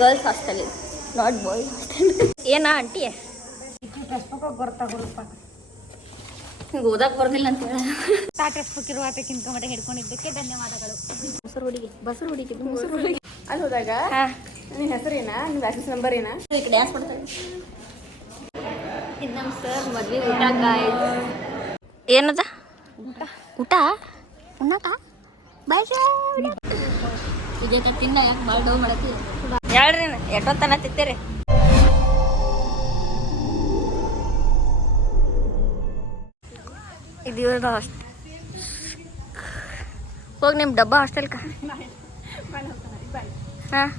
Girls hostel not boys hostel ಏನಾ aunty ಓದಕ್ಕೆ ಬರ್ದಿಲ್ಲ ಅಂತ ಹೇಳ. ಸ್ಟಾಟಸ್ ಬುಕ್ ಇರುವ ಕಿನ್ಕೊಂಬಟ್ಟೆ ಹಿಡ್ಕೊಂಡಿದ್ದಕ್ಕೆ ಧನ್ಯವಾದಗಳು. ಮೊಸರು ಹುಡುಗಿ. ಬಸರು ಹುಡುಗಿ ಮೊಸರು ಹುಡುಗಿ. ಅಲ್ಲಿ ಹೋದಾಗ ನಿನ್ನ ಹೆಸರೇನಾ? ನಿಮ್ಮ ಲೈಸೆನ್ಸ್ ನಂಬರ್ ಏನಾ? ಈ ಕಡೆ ಡ್ಯಾನ್ಸ್ ಮಾಡ್ತಾರೆ ಇದು ನಮ್ಮ ಸರ್ ಮದ್ವೆ ಊಟ ಏನದ? ಊಟ. ಊಟ? ಉಣ್ಣಕ? ಬಾಯ್ ತಿನ್ನ ಹೇಳ್ರಿ ಇದು ಹಾಸ್ಟೆಲ್ ಹಾಸ್ಟ್ ಹೋಗಿ ನಿಮ್ಮ ಡಬ್ಬ ಹಾಸ್ಟೆಲ್ಕ ಹಾಂ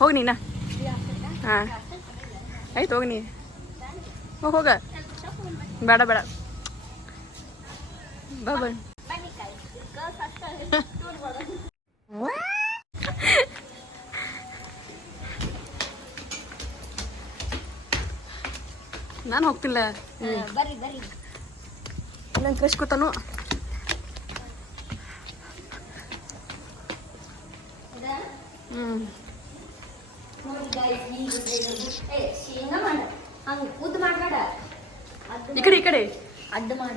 ಹೋಗಿ ನೀನ ಹಾಂ ಆಯ್ತು ಹೋಗಿ ನೀ ಹೋಗ ಬೇಡ ಬೇಡ ಬಾ ಬಾ ನಾನು ಹೋಗ್ತಿಲ್ಲ. ನಂಗೆ ಕ್ರಶ್ ಅಡ್ಡ ಈ ಕಡೆ ಈ ಕಡೆ. ಅಡ್ಡ ಮಾಡ.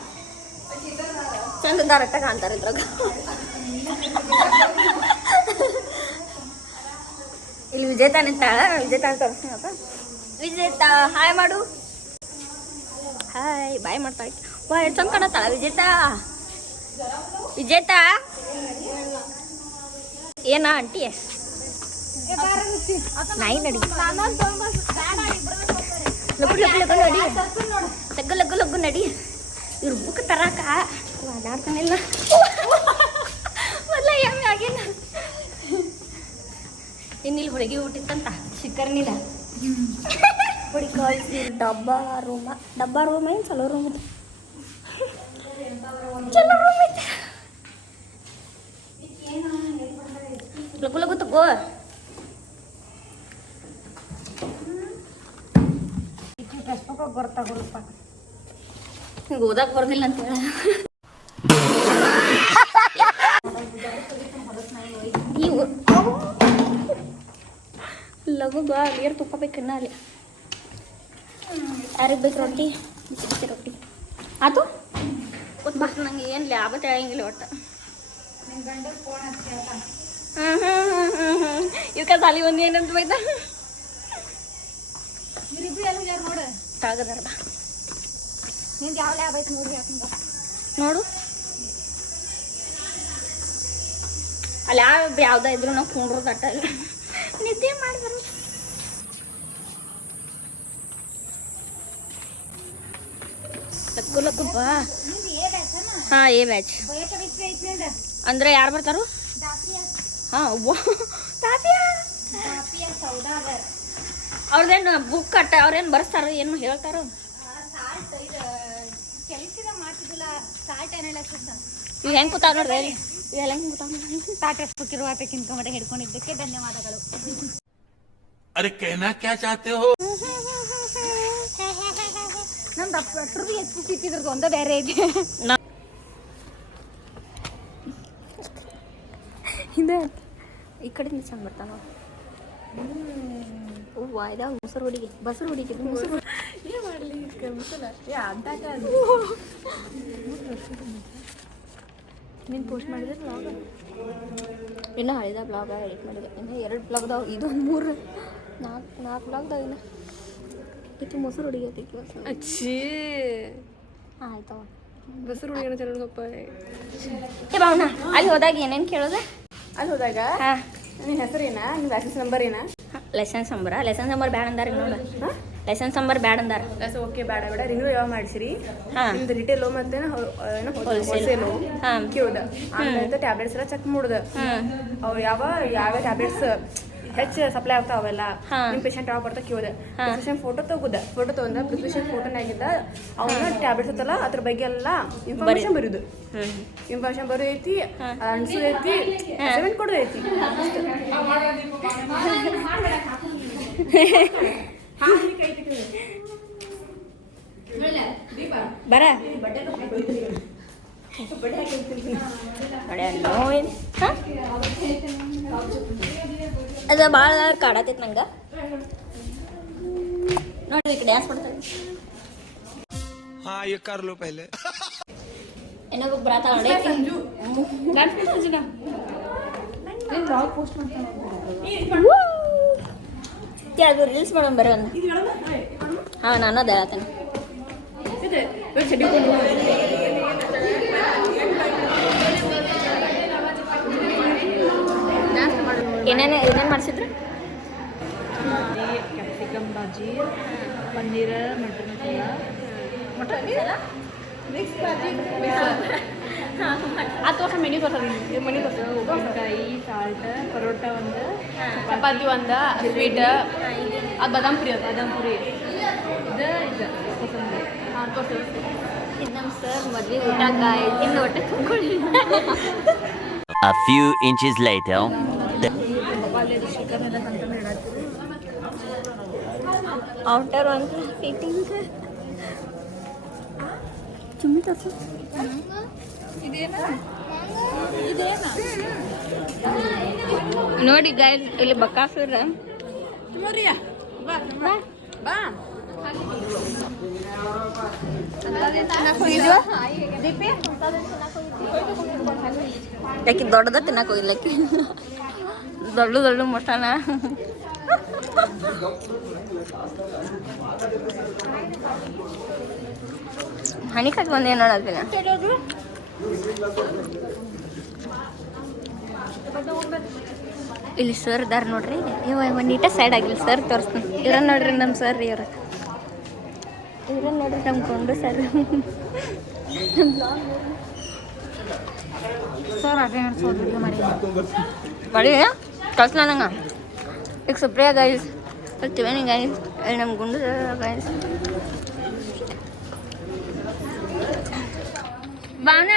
ಚಂದ ಡೈರೆಕ್ಟ ಕಾಣ್ತಾರೆ ಇದ್ರಾಗ. ಇಲ್ಲಿ ವಿಜೇತ ನಿಂತಾಳ ವಿಜೇತ ಅಂತ ತೋರಿಸ್ತೀನಪ್ಪ. ವಿಜೇತ ಹಾಯ್ ಮಾಡು. ಹಾಯ್ ಬಾಯ್ ಮಾಡ್ತಾಳೆ ವಾ, ಎಷ್ಟು ಚಂದ ಕಾಣತ್ತಾಳ ವಿಜೇತ? ವಿಜೇತ? ಏನ ಆಂಟಿ? ನಾಯಿ ನಡಿ ಲಗು ಲಗು ಲಗು ನಡಿ. ಲಗ್ಗು ಲಗ್ಗು ಲಗ್ಗು ನಡಿ. ಇವ್ರ ಬುಕ್ ತರಾಕ ಮಾತಾಡ್ತಾನಿಲ್ಲ ಮೊದಲ ಎಮ್ಮೆ ಆಗೇನ ಇನ್ನಿಲ್ಲಿ ಹೊರಗೆ ಊಟಿತ್ತಂತ ಶಿಖರ್ನಿದ ಹೊಡಿ ಕಾಲ್ಸ್ ಡಬ್ಬ ರೂಮ. ಡಬ್ಬ ರೂಮ ಏನು ಚಲೋ ರೂಮ್ ಇದೆ? ಚಲೋ ರೂಮ್ ಐತೆ. ಲಗು ಲಗು ತಗೋ. ಗುರುಪ್ಪ. ಓದಕ್ಕೆ ಬರ್ಲಿಲ್ಲ ಅಂತ ಹೇಳ ನೀವು ಬಾ ನೀರು ತುಪ್ಪ ಬೇಕಿನ್ನ ಅಲ್ಲಿ. ಯಾರಿಗೆ ಬೇಕು ರೊಟ್ಟಿ? ಬಿಸಿ ಬಿಸಿ ರೊಟ್ಟಿ. ಆತು? ಬಾ. ನಂಗೆ ಏನು ಲಾಭ ತಿಳಿಯಂಗಿಲ್ಲ ಒಟ್ಟು. ಹ್ಞೂ ಹ್ಞೂ ಹ್ಞೂ ಹ್ಞೂ ಹ್ಞೂ ಇದಕ್ಕೆ ಸಾಲಿ ಒಂದು ಏನಂತ ಬೈದ ನೋಡು. ನಿಂಗೆ ಯಾವ ಲ್ಯಾಬ್ ಐತೆ ನೋಡ್ರಿ ನೋಡು. ಅಲ್ಲಿ ಯಾವ ಯಾವ್ದ ಇದ್ರು ನಾವು ಕುಂಡ್ರು ತಟ್ಟ ನಿದ್ದೆ ಮಾಡಿ ಬರು ಲಕ್ಕುಲಕ್ಕುಪ್ಪ ಹಾಂ ಎ ಅಂದ್ರೆ ಯಾರು ಬರ್ತಾರು? ಅವ್ರದೇನು ಬುಕ್ ಕಟ್ಟ ಅವ್ರೇನು ಬರ್ಸ್ತಾರ ಏನು ಹೇಳ್ತಾರ? ಹೆಂಗ್ ಹೆಂಗೆ ನೋಡ್ರಿ? ಹಿಡ್ಕೊಂಡಿದ್ದಕ್ಕೆ ಧನ್ಯವಾದಗಳು. ಅರೆ ಎಷ್ಟು ಒಂದೇ ಬೇರೆ ಇದೆ. ಈ ಕಡೆ ಚಂದ ಬರ್ತಾವ ಹೂವ ಇದಾವ ಮೊಸರು ಹುಡುಗಿ. ಬಸರು ಹುಡುಗಿ ಮೊಸರು ಏನು ಮಾಡಲಿ ನೀನು ಪೋಸ್ಟ್ ಮಾಡಿದ್ರೆ ಬ್ಲಾಗ್ ಇನ್ನೂ ಹಳಿದ ಬ್ಲಾಗ ಎಡಿಟ್ ಮಾಡಿದೆ. ಇನ್ನ ಎರಡು ಬ್ಲಾಗ್ದಾವ ಇದು ಮೂರು ನಾಲ್ಕು ನಾಲ್ಕು ಬ್ಲಾಗ್ದಾವ ಇನ್ನು. ಇದು ಮೊಸರು ಹುಡುಗಿ ಐತಿ ಅಚ್ಚಿ. ಆಯ್ತವ ಮೊಸರು ಹುಡುಗಿನ ಚೆನ್ನಾಗಿ ಗೊಪ್ಪ ಏ ಬಾವಣ್ಣ ಅಲ್ಲಿ ಹೋದಾಗ ಏನೇನು ಕೇಳೋದು? ಅಲ್ಲಿ ಹೋದಾಗ ಹಾಂ. ನಿನ್ನ ಹೆಸರೇನಾ? ನಿಮ್ಮ ಲೈಸೆನ್ಸ್ ನಂಬರ್ ಏನ? ಲೈಸೆನ್ಸ್ ನಂಬರ ಲೈಸೆನ್ಸ್ ನಂಬರ್ ಬ್ಯಾಡ ಅಂದಾರ ನೋಡು. ಲೈಸೆನ್ಸ್ ನಂಬರ್ ಬ್ಯಾಡ ಅಂದಾರ. ಓಕೆ ಬ್ಯಾಡ ಬೇಡ ರಿನ್ಯೂ ಯಾವ ಮಾಡಿಸಿರಿ. ಹಾ. ನಿಮ್ದು ರಿಟೇಲ್ ಮತ್ತೆ. ಹೋಲ್ಸೇಲು ಹಾ. ಕೇಳ್ದ ಆಮೇಲೆ ಟ್ಯಾಬ್ಲೆಟ್ಸ್ ಎಲ್ಲ ಚೆಕ್ ಮಾಡುದ. ಹ್ಮ್. ಅವು ಯಾವ ಯಾವ ಟ್ಯಾಬ್ಲೆಟ್ಸ್ ಹೆಚ್ಚು ಸಪ್ಲೈ ಆಗ್ತಾವ ಅವೆಲ್ಲ. ನಿಮ್ ಪೇಷಂಟ್ ಯಾವ ಬರ್ತಾ ಕೇಳ್ದ. ಹಾ. ಪ್ರಿಸ್ಕ್ರಿಪ್ಷನ್ ಫೋಟೋ ತಗೋದ. ಫೋಟೋ ತಗೊಂಡ ಪ್ರಿಸ್ಕ್ರಿಪ್ಷನ್ ಫೋಟೋನಾಗಿದ್ದ ಅವನ್ನ ಟ್ಯಾಬ್ಲೆಟ್ಸ್ ಇತ್ತಲ್ಲ ಅದ್ರ ಬಗ್ಗೆ ಎಲ್ಲ ಇನ್ಫಾರ್ಮೇಶನ್ ಬರುದು. ಇನ್ಫಾರ್ಮೇಶನ್ ಬರೋ ಐತಿ ಅನ್ಸು ಐತಿ ಸೆವೆನ್ ಕೊಡೋ ಐತಿ. ಬರ. ಹಾಂ? ಅದು ಭಾಳ ಕಾಡತೈತಿ ನಂಗೆ ನೋಡಿ ಈ ಡ್ಯಾನ್ಸ್ ಮಾಡ್ತಾರೆ हाँ ये कर लो पहले ಇನ್ನೊಬ್ಬ ಬರತ್ತ ನೋಡಿ ಅದು ರೀಲ್ಸ್ ಮಾಡೋಣ ಬರೋ ಒಂದು ಹಾಂ ನಾನು ಅದೇ ಹೇಳ್ತೇನೆ ಏನೇನು ಏನೇನು ಮಾಡಿಸಿದ್ರು? ಕ್ಯಾಪ್ಸಿಕಮ್ ಬಾಜಿ ಪನ್ನೀರ ಮಟರ್ ಮಸಾಲ. ಅದು ತೋರ್ಸ ಮೆನ್ಯೂ ತೋರ್ಸೋದು ಮನಿ ತೋರ್ಸೋದು ಉಪ್ಪಿನಕಾಯಿ ಸಾಲ್ಟ್ ಪರೋಟ ಒಂದು ಚಪಾತಿ ಒಂದ ಸ್ವೀಟ್ ಅದು ಬಾದಾಮ್ ಪುರಿ ಅದು. ಬಾದಾಮ್ ಪುರಿ ಇದು ಇದು ಹಾಂ ಇದು ನಮ್ಮ ಸರ್ ಮದ್ವೆ ಊಟ ಗಾಯ ತಿಂದು ಹೊಟ್ಟೆ ತುಂಬಿಕೊಳ್ಳಿ A few inches later. Outer ಒಂದು ಫಿಟ್ಟಿಂಗ್ ಚುಮ್ಮಿ ನೋಡಿ ಗಾಯ್ಸ್ ಇಲ್ಲಿ ಬಕಾಸುರ. ಯಾಕೆ ದೊಡ್ಡದ ತಿನ್ನಕ್ ಹೋಗಿಲ್ಲ. ದೊಡ್ಡ ದೊಡ್ಡ ಮಸಾಲ ಹಣಿಕಾಗಿ ಬಂದೇ ನೋಡೋದಿಲ್ಲ ಇಲ್ಲಿ ಸರ್ ದಾರ್ ನೋಡ್ರಿ. ಇವಾಗ ಒಂದ್ ನೀಟ ಸೈಡ್ ಆಗಿಲ್ಲ. ಸರ್ ತೋರಿಸ್ತೀನಿ. ಇವ್ರ ನೋಡ್ರಿ ನಮ್ಮ ಸರ್ ಇವ್ರ. ಇವ್ರ ನೋಡ್ರಿ ನಮ್ಮ ಕೊಂಡು ಸರ್ ಸರ್ ಅದೇ ಮಾಡಿ ಬಡಿ ಕಳ್ಸಲ ನಂಗೆ? ಈಗ ಸುಪ್ರಿಯಾ ಗೈಸ್ ತ್ರಿವೇಣಿ ಗೈಸ್ ಅಲ್ಲಿ ನಮ್ಮ ಗುಂಡು ಗೈಸ್ ಬಾವನ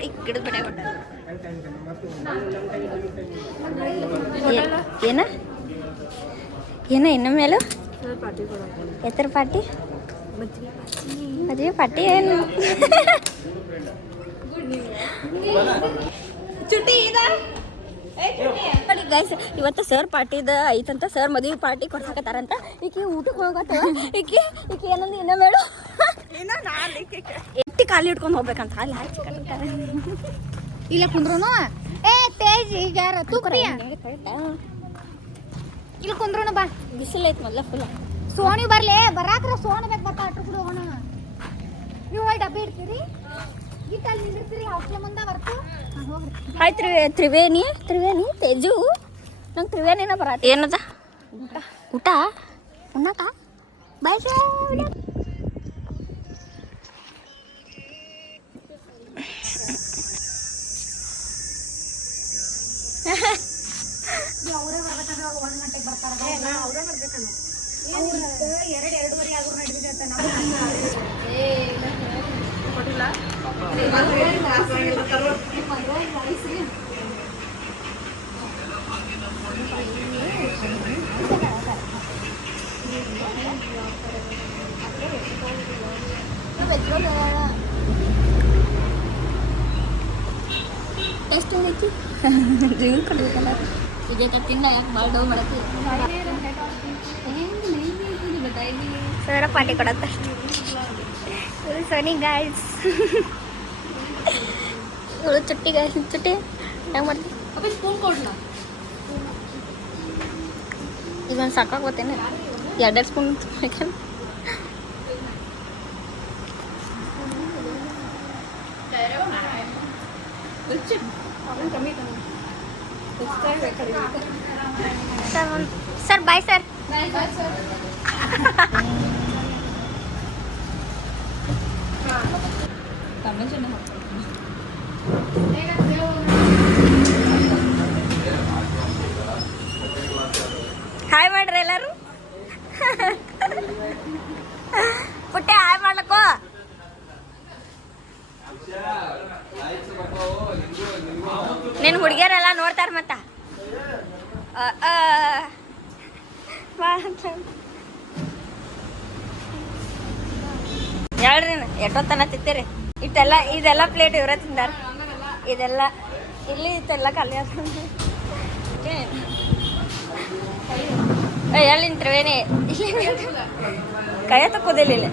ಈ ಗಿಡದ ಬಡೆ ಕೊಟ್ಟ ಏನ ಏನ ಇನ್ನ ಮೇಲು ಎತ್ತರ ಪಾಟಿ ಮದುವೆ ಗೈಸ್ ಇವತ್ತು ಸರ್ ಪಾರ್ಟಿದ ಐತಂತ ಸರ್ ಮದುವೆ ಪಾರ್ಟಿ ಕೊಡ್ಸಕತ್ತಾರಂತ. ಈಕಿ ಊಟಕ್ಕೆ ಹೋಗತ್ತ ಈಕಿ ಈಕಿ ಏನಂದ ಇನ್ನ ಮೇಳು ಎಟ್ಟಿ ಕಾಲಿ ಇಟ್ಕೊಂಡು ಹೋಗ್ಬೇಕಂತ ಅಲ್ಲಿ ಹಾಕಿ ಇಲ್ಲ ಕುಂದ್ರೂನು? ಏ ತೇಜ್ ಈಗ ಇಲ್ಲಿ ಕುಂದ್ರುನು ಬಾ. ಬಿಸಿಲು ಐತ್ ಮೊದಲ ಫುಲ್ ಸೋಣಿ ಬರ್ಲಿ. ಬರಾಕ್ರ ಸೋಣ ಬೇಕು ಬರ್ತಾ ಅಟ್ರು ಕೂಡ ಹೋಗೋಣ ನೀವು ಡಬ್ಬಿ ಇಡ್ತೀರಿ ಹಾಯ್ ತ್ರಿವೇ ತ್ರಿವೇಣಿ ತ್ರಿವೇಣಿ ತೇಜು. ನಂಗೆ ತ್ರಿವೇಣಿನ ಬರ ಏನದ? ಊಟ. ಊಟ? ಉಣ್ಣಕ? ಬಾಯ್ ಎರಡು ಎರಡೂವರೆ ಆದ್ರೂ ನಡೀತೈತೆ ಎಷ್ಟು ಐತಿ ಜೀವನ ಕೊಡ್ಬೇಕಲ್ಲ. ಇದಕ್ಕೆ ತಿಂದ ಯಾಕೆ ಭಾಳ ಡೌ ಮಾಡತ್ತಿ ಸರ ಪಾಟಿ ಕೊಡತ್ತ ಸನಿ ಗಾಯ್ಸ್ ಇವಳು ಚುಟ್ಟಿ ಗಾಯ್ಸ್ ಚುಟ್ಟಿ ಹೆಂಗೆ ಮಾಡ್ತಿ ಅಪ್ಪ ಸ್ಪೂನ್ ಕೊಡ್ಲಾ ಇದೊಂದು ಸಾಕಾಗೋತೇನೆ ಎರಡೆರಡು ಸ್ಪೂನ್ ಬೇಕೇನು ಕಮ್ಮಿ ಸರ್ ಒಂದು ಸರ್ ಬಾಯ್ ಸರ್ ಹಾಯ್ ಮಾಡ್ರಿ ಎಲ್ಲರೂ? ಪುಟ್ಟೆ ಹಾಯ್ ಮಾಡ್ಲಕ್ಕೋ? ನಿನ್ನ ಹುಡುಗಿಯರೆಲ್ಲ ನೋಡ್ತಾರ ಮತ್ತ? ಹೇಳ್ರಿ ಎಷ್ಟೊತ್ತನ ತಿತ್ತಿರಿ ಇಟ್ಟೆಲ್ಲ, ಇದೆಲ್ಲ ಪ್ಲೇಟ್ ಇವ್ರ ತಿಂದಾರ. ಇದೆಲ್ಲ, ಇಲ್ಲಿ ಇತ್ತೆಲ್ಲ ಆದ ಎಲ್ಲಿ ನಿಂತ್ರವೇನೆ ಕೈಯ ತಕ್ಕೋದಿಲ್ಲ ಇಲ್ಲಿ.